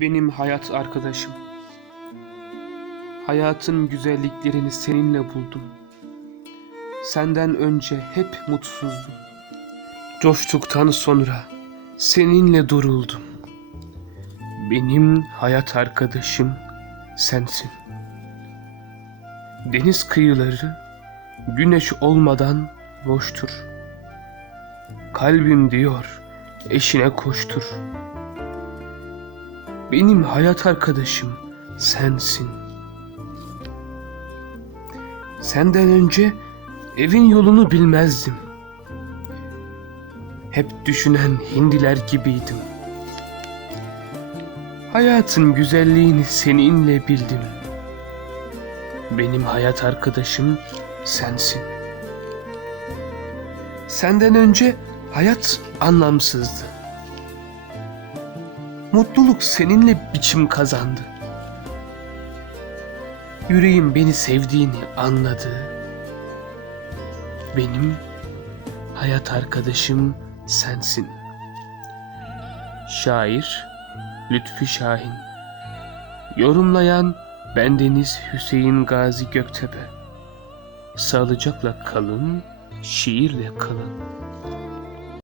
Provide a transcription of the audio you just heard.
Benim hayat arkadaşım. Hayatın güzelliklerini seninle buldum. Senden önce hep mutsuzdum. Coştuktan sonra seninle duruldum. Benim hayat arkadaşım sensin. Deniz kıyıları güneş olmadan boştur. Kalbim diyor eşine koştur. Benim hayat arkadaşım sensin. Senden önce evin yolunu bilmezdim. Hep düşünen hindiler gibiydim. Hayatın güzelliğini seninle bildim. Benim hayat arkadaşım sensin. Senden önce hayat anlamsızdı. Mutluluk seninle biçim kazandı. Yüreğim beni sevdiğini anladı. Benim hayat arkadaşım sensin. Şair Lütfi Şahin Yorumlayan bendeniz Hüseyin Gazi Göktepe Sağlıcakla kalın, şiirle kalın.